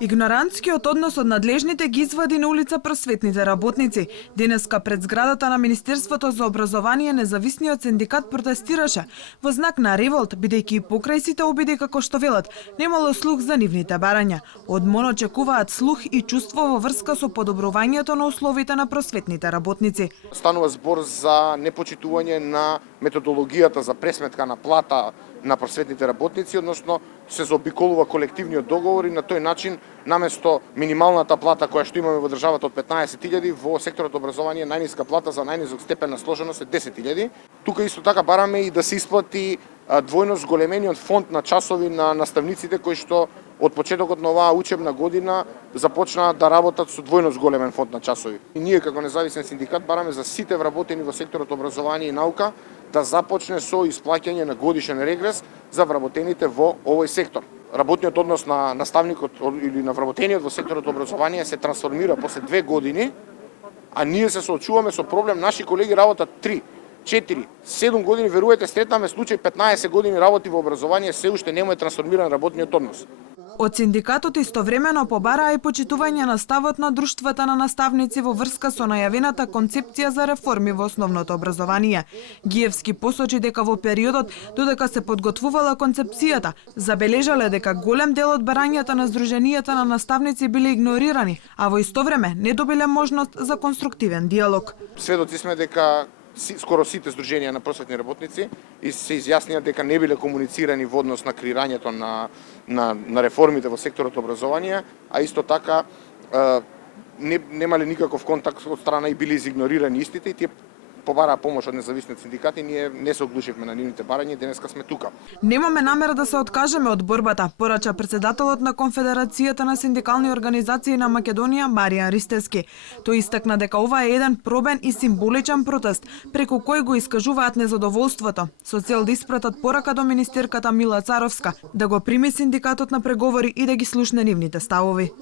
Игнорантскиот однос од надлежните ги извади на улица просветните работници. Денеска пред зградата на Министерството за образование независниот синдикат протестираше во знак на револт, бидејќи покрај сите обиди како што велат, немало слух за нивните барања. Од МОН очекуваат слух и чувство во врска со подобрувањето на условите на просветните работници. Станува збор за непочитување на методологијата за пресметка на плата на просветните работници, односно се заобиколува колективниот договор и на тој начин наместо минималната плата која што имаме во државата од 15.000, во секторот образование најниска плата за најнизок степен на сложеност е 10.000. Тука исто така бараме и да се исплати двојно зголемениот фонд на часови на наставниците кои што од почетокот на оваа учебна година започнаа да работат со двојно зголемен фонд на часови. И ние како независен синдикат бараме за сите вработени во секторот образование и наука да започне со исплаќање на годишен регрес за вработените во овој сектор. Работниот однос на наставникот или на вработениот во секторот образование се трансформира после 2 години, а ние се соочуваме со проблем. Наши колеги работат 3, 4, 7 години, верувате, сретнаме случај 15 години работи во образование, се уште нема е трансформиран работниот однос. Од синдикатот истовремено побараа и почитување на ставот на друштвата на наставници во врска со најавената концепција за реформи во основното образование. Гиевски посочи дека во периодот додека се подготвувала концепцијата, забележале дека голем дел од барањата на здруженијата на наставници биле игнорирани, а во исто време не добиле можност за конструктивен диалог. Сведоци сме дека скоро сите здруженија на просветни работници и се изјаснија дека не биле комуницирани во однос на креирањето на реформите во секторот образование, а исто така немале никаков контакт од страна и биле изигнорирани истите и тие побараа помош од независниот синдикат и ние не се оглушивме на нивните барања и денеска сме тука. Немаме намера да се откажеме од борбата, порача председателот на Конфедерацијата на синдикални организации на Македонија Маријан Ристевски. Тој истакна дека ова е еден пробен и символичен протест, преку кој го искажуваат незадоволството, со цел да испратат порака до министерката Мила Царовска, да го прими синдикатот на преговори и да ги слушне нивните ставови.